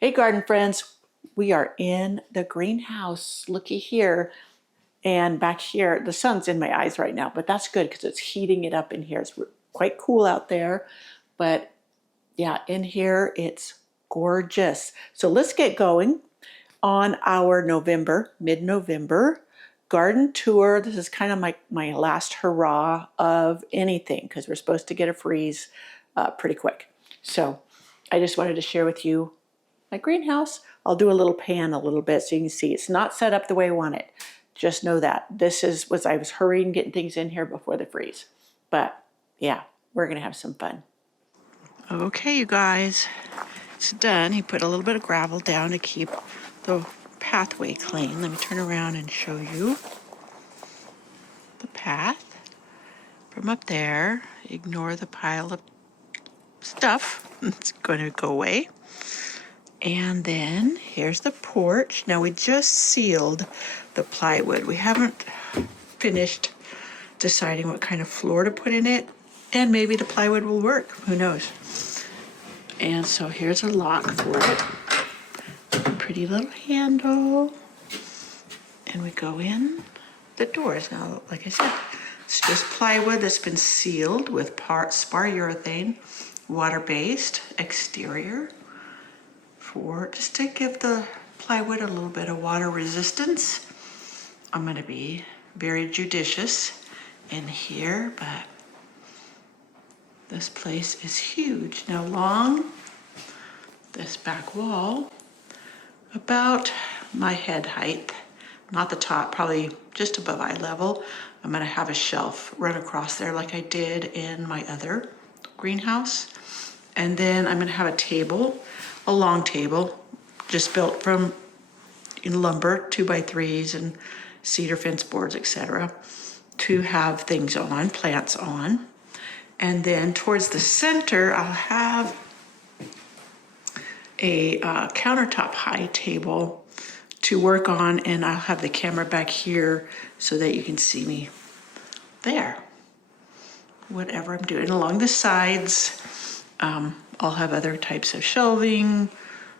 Hey garden friends, we are in the greenhouse. Looky here and back here. The sun's in my eyes right now, but that's good because it's heating it up in here. It's quite cool out there, but yeah, in here it's gorgeous. So let's get going on our mid-November garden tour. This is kind of my last hurrah of anything because we're supposed to get a freeze pretty quick. So I just wanted to share with you my greenhouse. I'll do a little pan a little bit so you can see it's not set up the way I want it. Just know that this was I was hurrying getting things in here before the freeze. But yeah, we're gonna have some fun. Okay, you guys, it's done. He put a little bit of gravel down to keep the pathway clean. Let me turn around and show you the path from up there. Ignore the pile of stuff. It's going to go away. And then here's the porch. Now we just sealed the plywood. We haven't finished deciding what kind of floor to put in it, and maybe the plywood will work, who knows. And so here's a lock for it. A pretty little handle. And we go in the doors. Now, like I said, it's just plywood that's been sealed with spar urethane, water-based exterior, for just to give the plywood a little bit of water resistance. I'm going to be very judicious in here, but this place is huge. Now along this back wall, about my head height, not the top, probably just above eye level, I'm going to have a shelf run across there like I did in my other greenhouse. And then I'm going to have a table, a long table, just built from lumber, 2x3s and cedar fence boards, etc., to have things on, plants on. And then towards the center, I'll have a countertop high table to work on, and I'll have the camera back here so that you can see me there. Whatever I'm doing. Along the sides, I'll have other types of shelving,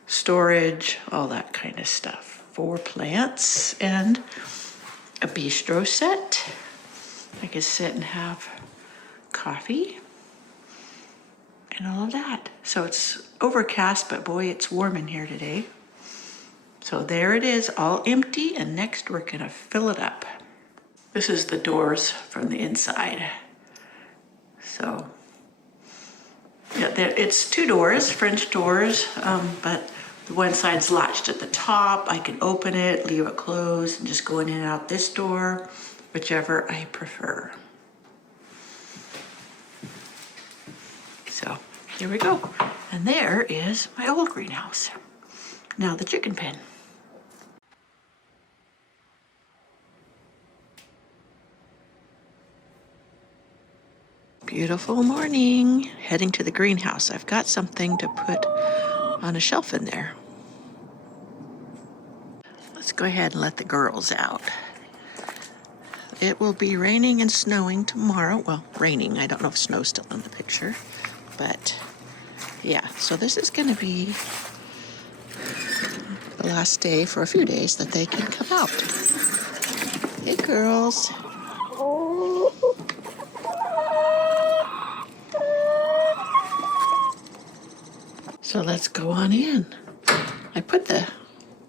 storage, all that kind of stuff for plants, and a bistro set. I could sit and have coffee and all of that. So it's overcast, but boy, it's warm in here today. So there it is, all empty, and next we're gonna fill it up. This is the doors from the inside. So yeah, it's two doors, French doors, but the one side's latched at the top. I can open it, leave it closed, and just go in and out this door, whichever I prefer. So here we go. And there is my old greenhouse. Now the chicken pen. Beautiful morning. Heading to the greenhouse. I've got something to put on a shelf in there. Let's go ahead and let the girls out. It will be raining and snowing tomorrow. Well, raining. I don't know if snow's still in the picture. But yeah, so this is going to be the last day for a few days that they can come out. Hey, girls. So let's go on in. I put the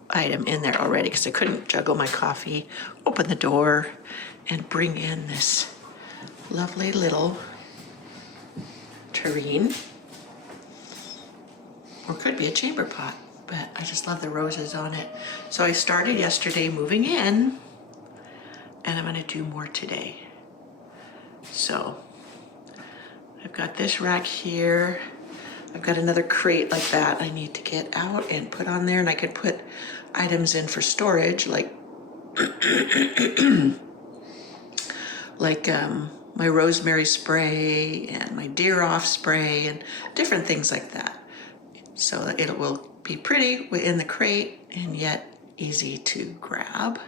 item in there already because I couldn't juggle my coffee, open the door, and bring in this lovely little tureen. Or could be a chamber pot, but I just love the roses on it. So I started yesterday moving in, and I'm gonna do more today. So I've got this rack here. I've got another crate like that I need to get out and put on there, and I could put items in for storage like my rosemary spray and my deer off spray and different things like that. So that it will be pretty in the crate and yet easy to grab.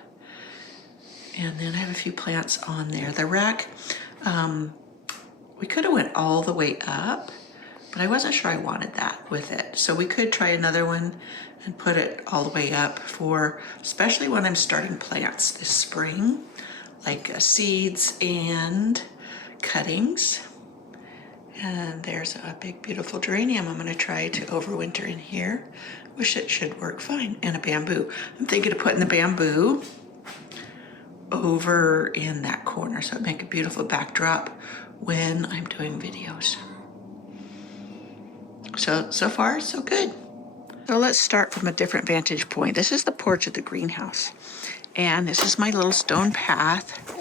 And then I have a few plants on there. The rack, we could have went all the way up, but I wasn't sure I wanted that with it. So we could try another one and put it all the way up for, especially when I'm starting plants this spring, like seeds and cuttings. And there's a big, beautiful geranium I'm gonna try to overwinter in here. Wish it should work fine. And a bamboo. I'm thinking of putting the bamboo over in that corner so it make a beautiful backdrop when I'm doing videos. So far, so good. So let's start from a different vantage point. This is the porch of the greenhouse. And this is my little stone path.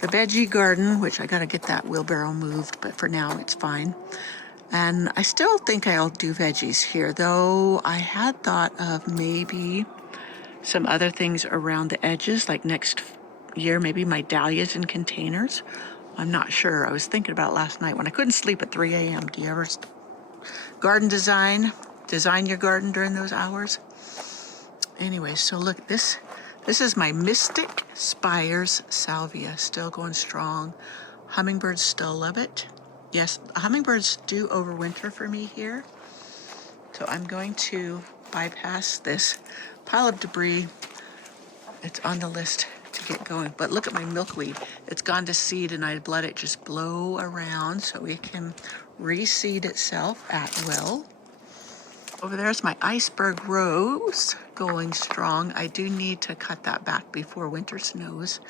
The veggie garden, which I gotta get that wheelbarrow moved, but for now it's fine. And I still think I'll do veggies here, though I had thought of maybe some other things around the edges, like next year, maybe my dahlias in containers. I'm not sure. I was thinking about last night when I couldn't sleep at 3 a.m. Do you ever garden design your garden during those hours? Anyway, so look, this is my Mystic Spires salvia, still going strong. Hummingbirds still love it. Yes, hummingbirds do overwinter for me here. So I'm going to bypass this pile of debris. It's on the list to get going. But look at my milkweed. It's gone to seed and I'd let it just blow around so it can reseed itself at will. Over there's my iceberg rose going strong. I do need to cut that back before winter snows.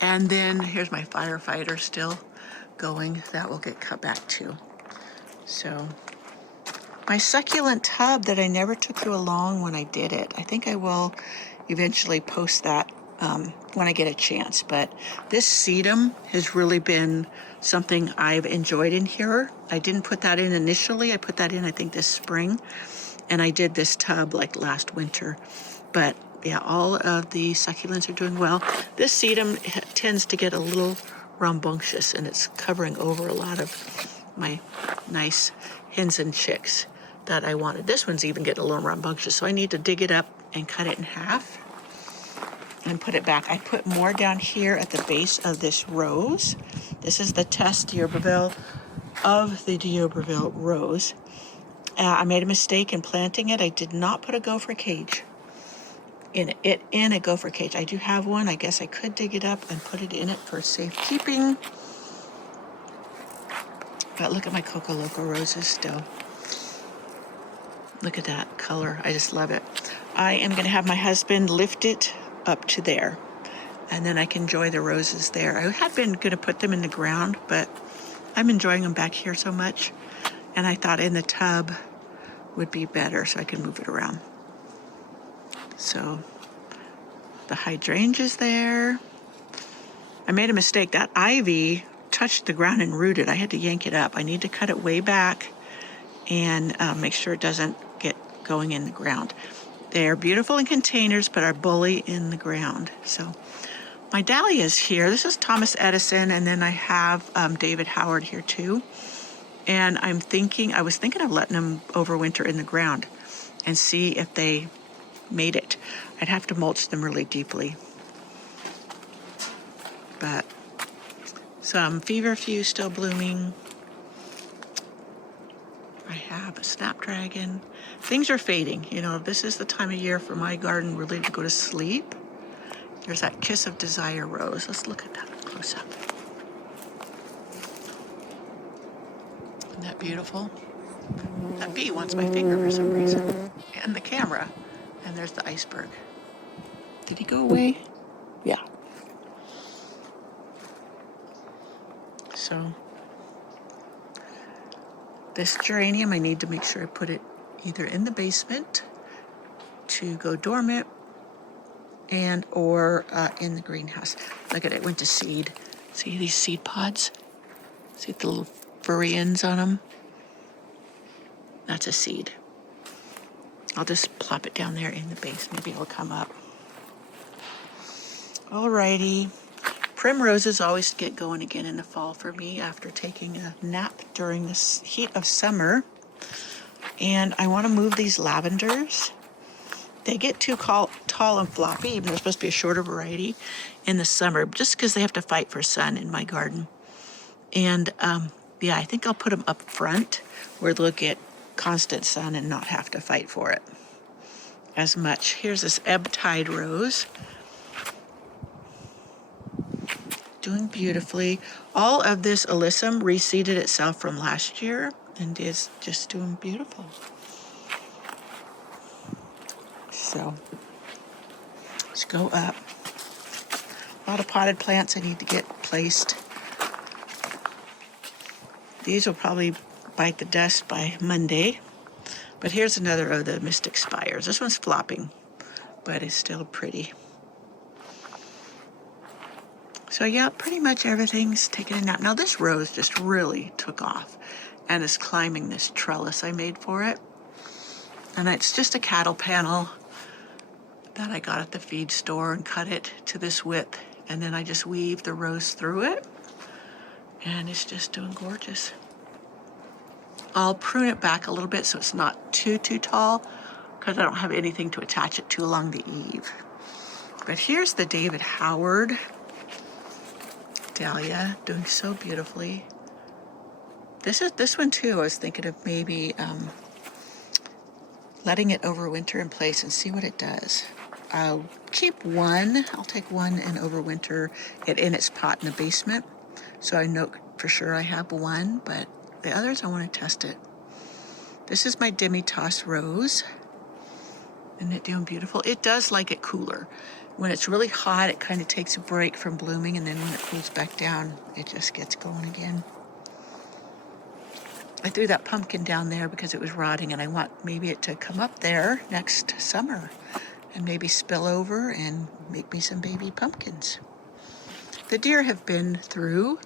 And then here's my firefighter still going. That will get cut back too. So my succulent tub that I never took you along when I did it. I think I will eventually post that when I get a chance. But this sedum has really been something I've enjoyed in here. I didn't put that in initially. I put that in, I think, this spring. And I did this tub like last winter. But yeah, all of the succulents are doing well. This sedum tends to get a little rambunctious and it's covering over a lot of my nice hens and chicks that I wanted. This one's even getting a little rambunctious, so I need to dig it up and cut it in half and put it back. I put more down here at the base of this rose. This is the test d'Urberville of the d'Urberville rose. I made a mistake in planting it. I did not put a gopher cage in a gopher cage. I do have one. I guess I could dig it up and put it in it for safekeeping. But look at my Coco Loco roses still. Look at that color. I just love it. I am going to have my husband lift it up to there, and then I can enjoy the roses there. I had been going to put them in the ground, but I'm enjoying them back here so much, and I thought in the tub would be better so I can move it around. So the hydrangeas there. I made a mistake. That ivy touched the ground and rooted. I had to yank it up. I need to cut it way back and make sure it doesn't get going in the ground. They're beautiful in containers, but are bully in the ground. So my dahlias here, this is Thomas Edison, and then I have David Howard here too. And I was thinking of letting them overwinter in the ground and see if they made it. I'd have to mulch them really deeply. But some feverfew still blooming. I have a snapdragon. Things are fading. You know, this is the time of year for my garden really to go to sleep. There's that Kiss of Desire rose. Let's look at that close up. Isn't that beautiful? That bee wants my finger for some reason. And the camera. And there's the iceberg. Did he go away? Yeah. So this geranium, I need to make sure I put it either in the basement to go dormant and or in the greenhouse. Look at it, went to seed. See these seed pods? See the little furry ends on them? That's a seed. I'll just plop it down there in the base. Maybe it'll come up. Alrighty. Primroses always get going again in the fall for me after taking a nap during the heat of summer. And I want to move these lavenders. They get too tall and floppy, even though they're supposed to be a shorter variety in the summer, just because they have to fight for sun in my garden. And Yeah, I think I'll put them up front where they'll get constant sun and not have to fight for it as much. Here's this ebb tide rose. Doing beautifully. All of this alyssum reseeded itself from last year and is just doing beautiful. So let's go up. A lot of potted plants I need to get placed. These will probably bite the dust by Monday. But here's another of the Mystic Spires. This one's flopping, but it's still pretty. So yeah, pretty much everything's taken a nap. Now this rose just really took off and is climbing this trellis I made for it. And it's just a cattle panel that I got at the feed store and cut it to this width. And then I just weave the rose through it. And it's just doing gorgeous. I'll prune it back a little bit so it's not too tall because I don't have anything to attach it to along the eave. But here's the David Howard dahlia doing so beautifully. This one too, I was thinking of maybe letting it overwinter in place and see what it does. I'll take one and overwinter it in its pot in the basement. So I know for sure I have one, but the others I want to test it. This is my Demi-Tasse rose. Isn't it doing beautiful? It does like it cooler. When it's really hot, it kind of takes a break from blooming, and then when it cools back down, it just gets going again. I threw that pumpkin down there because it was rotting, and I want maybe it to come up there next summer and maybe spill over and make me some baby pumpkins. The deer have been through,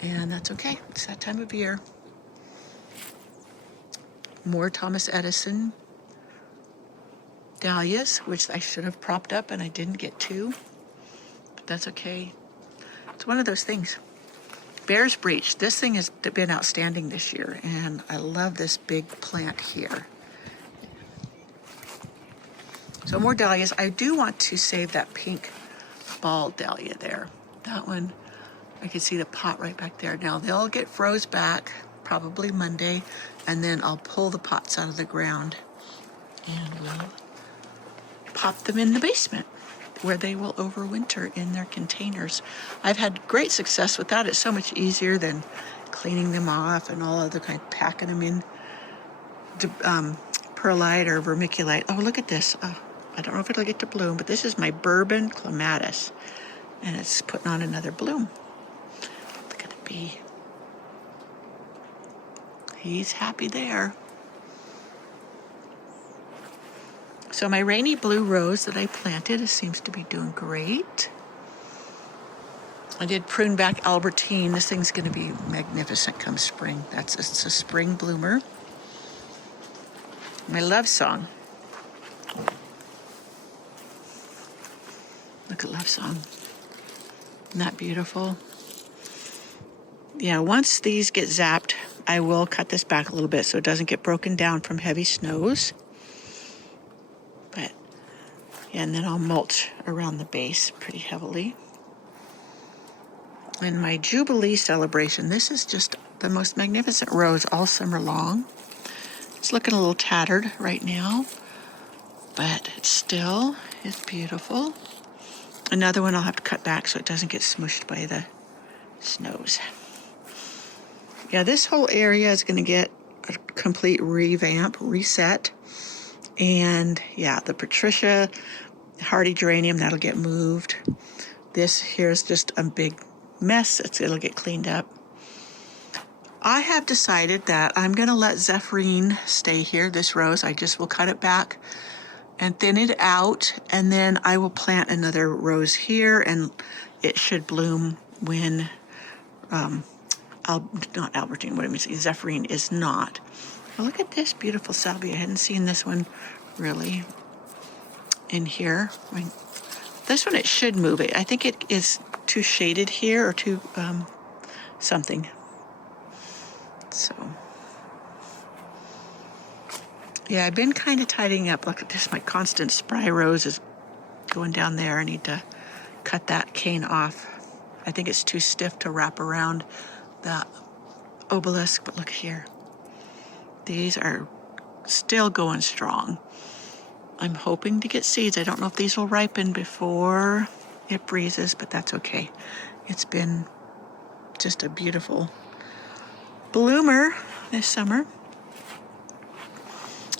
and that's okay. It's that time of year. More Thomas Edison dahlias, which I should have propped up and I didn't get to, but that's okay. It's one of those things. Bear's Breach. This thing has been outstanding this year, and I love this big plant here. So more dahlias. I do want to save that pink ball dahlia there. That one, I can see the pot right back there. Now they'll get froze back probably Monday, and then I'll pull the pots out of the ground and we'll pop them in the basement where they will overwinter in their containers. I've had great success with that. It's so much easier than cleaning them off and all other kind of packing them in perlite or vermiculite. Oh, look at this. Oh, I don't know if it'll get to bloom, but this is my bourbon clematis, and it's putting on another bloom. Look at the bee. He's happy there. So my rainy blue rose that I planted seems to be doing great. I did prune back Albertine. This thing's going to be magnificent come spring. It's a spring bloomer. My love song. Look at love song. Isn't that beautiful? Yeah, once these get zapped, I will cut this back a little bit so it doesn't get broken down from heavy snows. But, yeah, and then I'll mulch around the base pretty heavily. And my Jubilee celebration, this is just the most magnificent rose all summer long. It's looking a little tattered right now, but it still is beautiful. Another one I'll have to cut back so it doesn't get smushed by the snows. Yeah, this whole area is going to get a complete reset. And yeah, the Patricia hardy geranium, that'll get moved. This here's just a big mess. It'll get cleaned up. I have decided that I'm going to let Zephyrine stay here, this rose. I just will cut it back and thin it out, and then I will plant another rose here, and it should bloom when not Albertine, what I mean, Zephyrine is not. Well, look at this beautiful salvia. I hadn't seen this one really in here. This one, it should move it. I think it is too shaded here or too something. So, yeah, I've been kind of tidying up. Look at this. My constant spry rose is going down there. I need to cut that cane off. I think it's too stiff to wrap around the obelisk, but look here. These are still going strong. I'm hoping to get seeds. I don't know if these will ripen before it freezes, but that's okay. It's been just a beautiful bloomer this summer.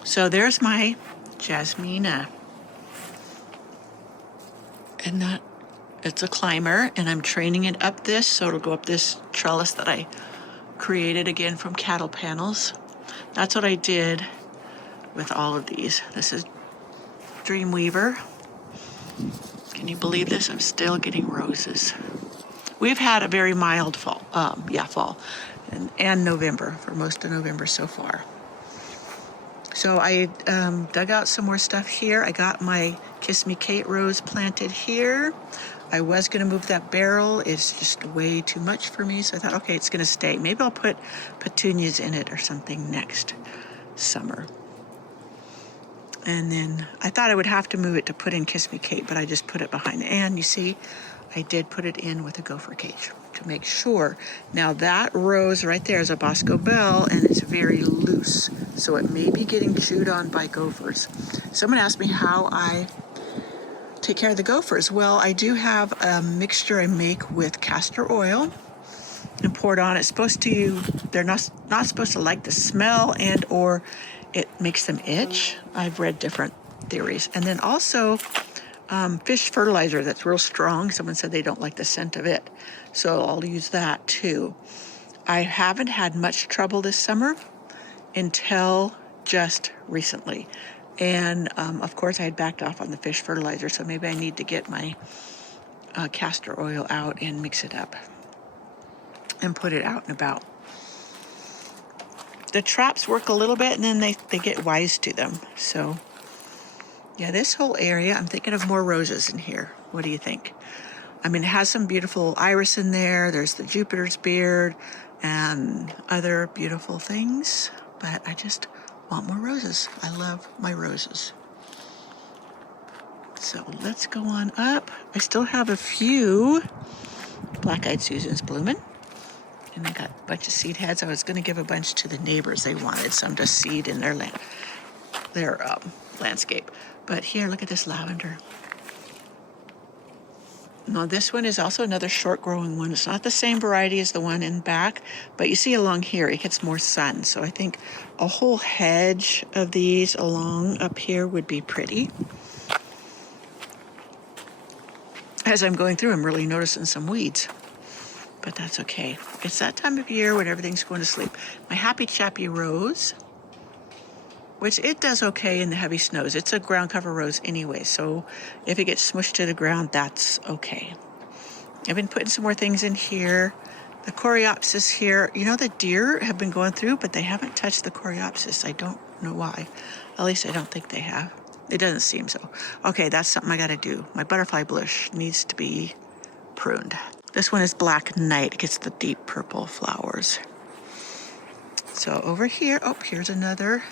So there's my Jasmina. And that, it's a climber, and I'm training it up this, so it'll go up this trellis that I created again from cattle panels. That's what I did with all of these. This is Dreamweaver. Can you believe this? I'm still getting roses. We've had a very mild fall, fall, and November, for most of November so far. So I dug out some more stuff here. I got my Kiss Me Kate rose planted here. I was going to move that barrel. It's just way too much for me. So I thought, okay, it's going to stay. Maybe I'll put petunias in it or something next summer. And then I thought I would have to move it to put in Kiss Me Kate, but I just put it behind. And you see, I did put it in with a gopher cage to make sure. Now that rose right there is a Bosco Bell, and it's very loose, so it may be getting chewed on by gophers. Someone asked me how I take care of the gophers. Well, I do have a mixture I make with castor oil and pour it on. It's supposed to, they're not supposed to like the smell, and or it makes them itch. I've read different theories. And then also fish fertilizer that's real strong. Someone said they don't like the scent of it, so I'll use that too. I haven't had much trouble this summer until just recently. And of course I had backed off on the fish fertilizer, so maybe I need to get my castor oil out and mix it up and put it out and about. The traps work a little bit, and then they get wise to them. So yeah, this whole area, I'm thinking of more roses in here. What do you think? I mean, it has some beautiful iris in there. There's the Jupiter's beard and other beautiful things, but I just want more roses. I love my roses. So let's go on up. I still have a few black-eyed Susans blooming, and I got a bunch of seed heads. I was going to give a bunch to the neighbors. They wanted some to seed in their landscape. But here, look at this lavender. Now this one is also another short growing one. It's not the same variety as the one in back, but you see along here it gets more sun. So I think a whole hedge of these along up here would be pretty. As I'm going through, I'm really noticing some weeds, but that's okay. It's that time of year when everything's going to sleep. My Happy Chappy rose, which it does okay in the heavy snows. It's a ground cover rose anyway, so if it gets smushed to the ground, that's okay. I've been putting some more things in here. The coreopsis here, you know, the deer have been going through, but they haven't touched the coreopsis. I don't know why. At least I don't think they have. It doesn't seem so. Okay, that's something I gotta do. My butterfly bush needs to be pruned. This one is Black Knight. It gets the deep purple flowers. So over here, oh, here's another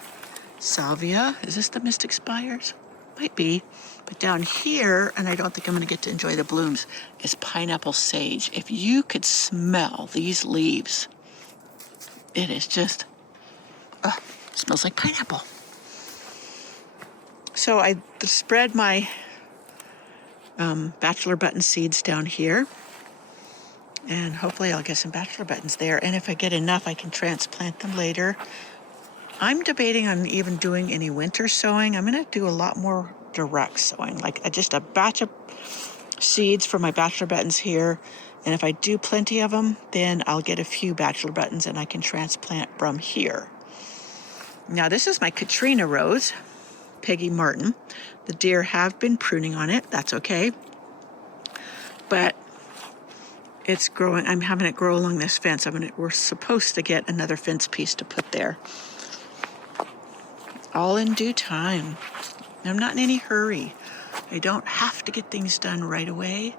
salvia. Is this the Mystic Spires? Might be. But down here, and I don't think I'm going to get to enjoy the blooms, is pineapple sage. If you could smell these leaves, it is just, smells like pineapple. So I spread my bachelor button seeds down here, and hopefully I'll get some bachelor buttons there. And if I get enough, I can transplant them later. I'm debating on even doing any winter sowing. I'm going to do a lot more direct sowing, like just a batch of seeds for my bachelor buttons here. And if I do plenty of them, then I'll get a few bachelor buttons and I can transplant from here. Now this is my Katrina rose, Peggy Martin. The deer have been pruning on it. That's okay. But it's growing. I'm having it grow along this fence. We're supposed to get another fence piece to put there. All in due time. I'm not in any hurry. I don't have to get things done right away.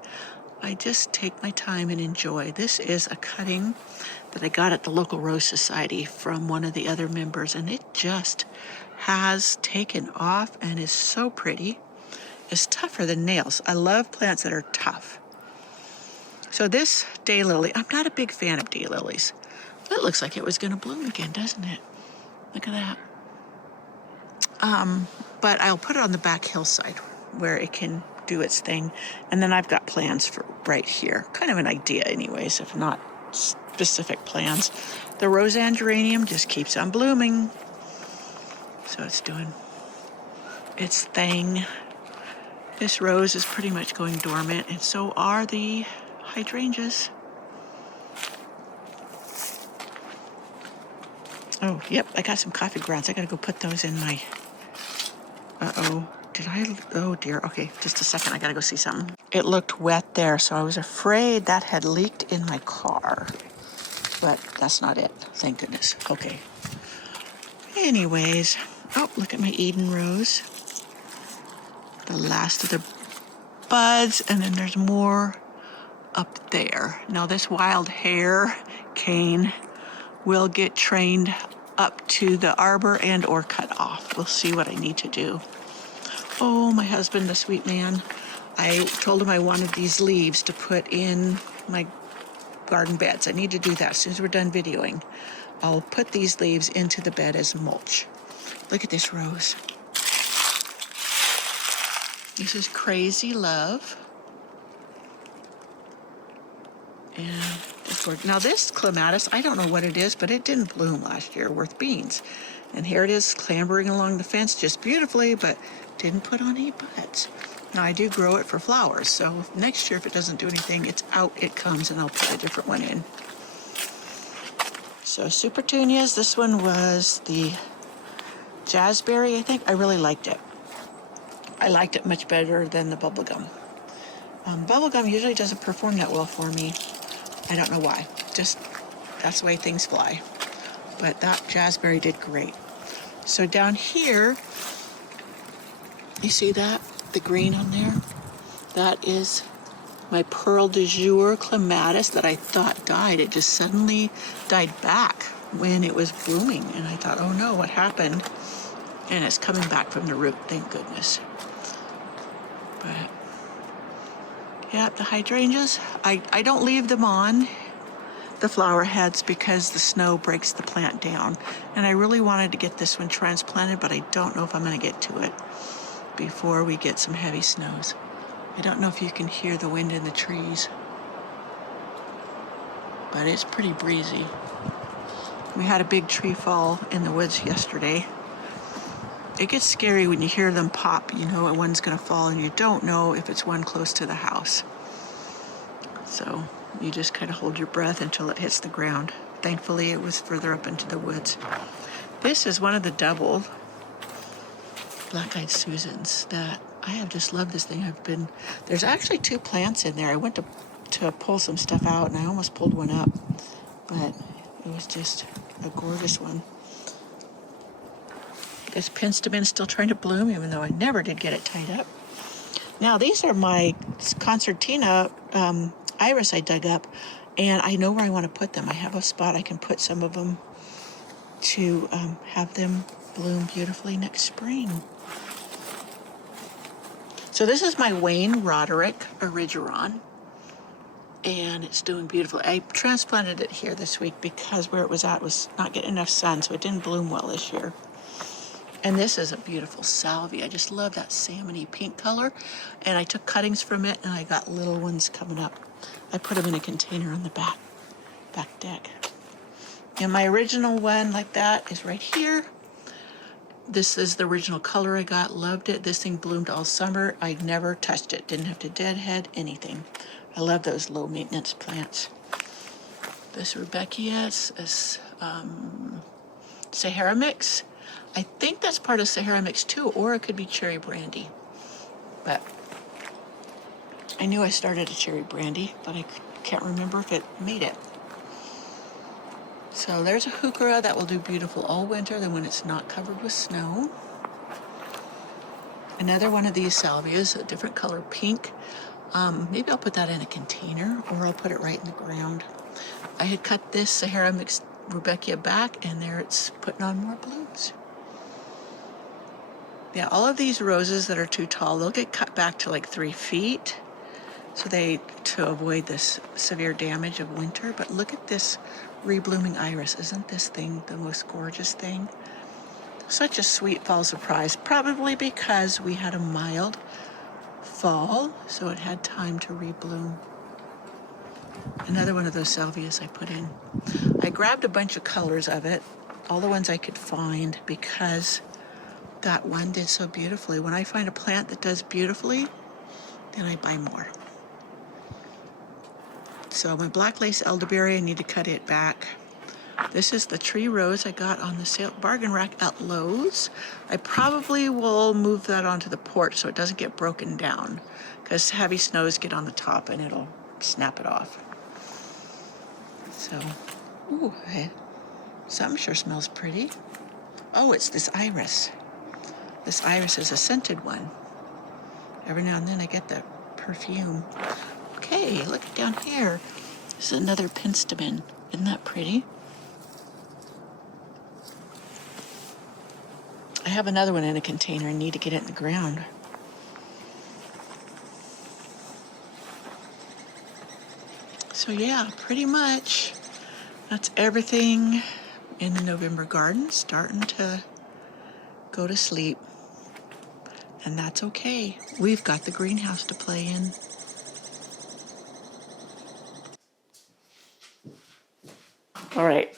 I just take my time and enjoy. This is a cutting that I got at the local Rose Society from one of the other members, and it just has taken off and is so pretty. It's tougher than nails. I love plants that are tough. So this daylily, I'm not a big fan of daylilies. It looks like it was going to bloom again, doesn't it? Look at that. But I'll put it on the back hillside where it can do its thing. And then I've got plans for right here. Kind of an idea anyways, if not specific plans. The Roseanne geranium just keeps on blooming. So it's doing its thing. This rose is pretty much going dormant, and so are the hydrangeas. Oh, yep, I got some coffee grounds. I gotta go put those in my... Oh dear, okay, just a second, I gotta go see something. It looked wet there, so I was afraid that had leaked in my car. But that's not it, thank goodness. Okay. Anyways, oh, look at my Eden rose. The last of the buds, and then there's more up there. Now this wild hair cane will get trained up to the arbor and or cut off. We'll see what I need to do. Oh, my husband, the sweet man. I told him I wanted these leaves to put in my garden beds. I need to do that as soon as we're done videoing. I'll put these leaves into the bed as mulch. Look at this rose. This is Crazy Love. And now this clematis, I don't know what it is, but it didn't bloom last year worth beans. And here it is clambering along the fence just beautifully, but didn't put on any buds. Now I do grow it for flowers, so next year if it doesn't do anything, it's out, it comes, and I'll put a different one in. So super petunias, this one was the jazzberry, I think. I really liked it. I liked it much better than the bubblegum. Bubblegum usually doesn't perform that well for me. I don't know why. Just, that's the way things fly. But that jazzberry did great. So down here, you see that? The green on there? That is my Pearl du Jour clematis that I thought died. It just suddenly died back when it was blooming. And I thought, oh no, what happened? And it's coming back from the root, thank goodness. But yeah, the hydrangeas, I don't leave them on the flower heads because the snow breaks the plant down. And I really wanted to get this one transplanted, but I don't know if I'm going to get to it before we get some heavy snows. I don't know if you can hear the wind in the trees, but it's pretty breezy. We had a big tree fall in the woods yesterday. It gets scary when you hear them pop, you know, and one's going to fall, and you don't know if it's one close to the house. So you just kind of hold your breath until it hits the ground. Thankfully, it was further up into the woods. This is one of the double black-eyed Susans that I have just loved this thing. There's actually 2 plants in there. I went to pull some stuff out, and I almost pulled one up, but it was just a gorgeous one. This penstemon still trying to bloom, even though I never did get it tied up. Now, these are my concertina iris I dug up, and I know where I want to put them. I have a spot I can put some of them to have them bloom beautifully next spring. So this is my Wayne Roderick Origeron, and it's doing beautifully. I transplanted it here this week because where it was at was not getting enough sun, so it didn't bloom well this year. And this is a beautiful salvia. I just love that salmony pink color. And I took cuttings from it, and I got little ones coming up. I put them in a container on the back deck. And my original one like that is right here. This is the original color I got. Loved it. This thing bloomed all summer. I never touched it. Didn't have to deadhead anything. I love those low maintenance plants. This Rudbeckia is Sahara Mix. I think that's part of Sahara Mix too, or it could be cherry brandy. But I knew I started a cherry brandy, but I can't remember if it made it. So there's a hurrah that will do beautiful all winter, then when it's not covered with snow. Another one of these salvias, a different color, pink. Maybe I'll put that in a container, or I'll put it right in the ground. I had cut this Sahara Mix Rudbeckia back, and there it's putting on more blooms. Yeah, all of these roses that are too tall, they'll get cut back to like 3 feet, so to avoid this severe damage of winter. But look at this reblooming iris. Isn't this thing the most gorgeous thing? Such a sweet fall surprise, probably because we had a mild fall, so it had time to rebloom. Another one of those salvias I put in. I grabbed a bunch of colors of it, all the ones I could find, because that one did so beautifully. When I find a plant that does beautifully, then I buy more. So my black lace elderberry, I need to cut it back. This is the tree rose I got on the sale bargain rack at Lowe's. I probably will move that onto the porch so it doesn't get broken down, because heavy snows get on the top and it'll snap it off. So, ooh, something sure smells pretty. Oh, it's this iris. This iris is a scented one. Every now and then I get the perfume. Okay, look down here. This is another penstemon. Isn't that pretty? I have another one in a container. I need to get it in the ground. So yeah, pretty much that's everything in the November garden, starting to go to sleep. And that's okay. We've got the greenhouse to play in. All right.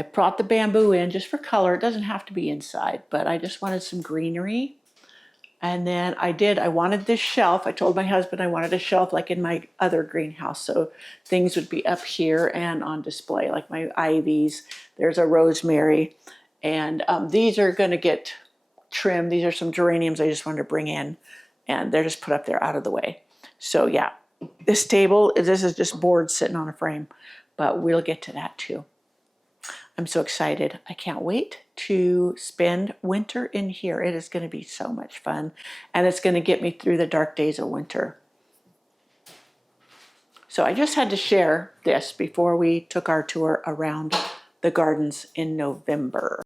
I brought the bamboo in just for color. It doesn't have to be inside, but I just wanted some greenery. And then I wanted this shelf. I told my husband I wanted a shelf like in my other greenhouse. So things would be up here and on display, like my ivies. There's a rosemary. And these are going to get trimmed. These are some geraniums I just wanted to bring in. And they're just put up there out of the way. So yeah, this table, this is just boards sitting on a frame. But we'll get to that too. I'm so excited. I can't wait to spend winter in here. It is going to be so much fun. And it's going to get me through the dark days of winter. So I just had to share this before we took our tour around the gardens in November.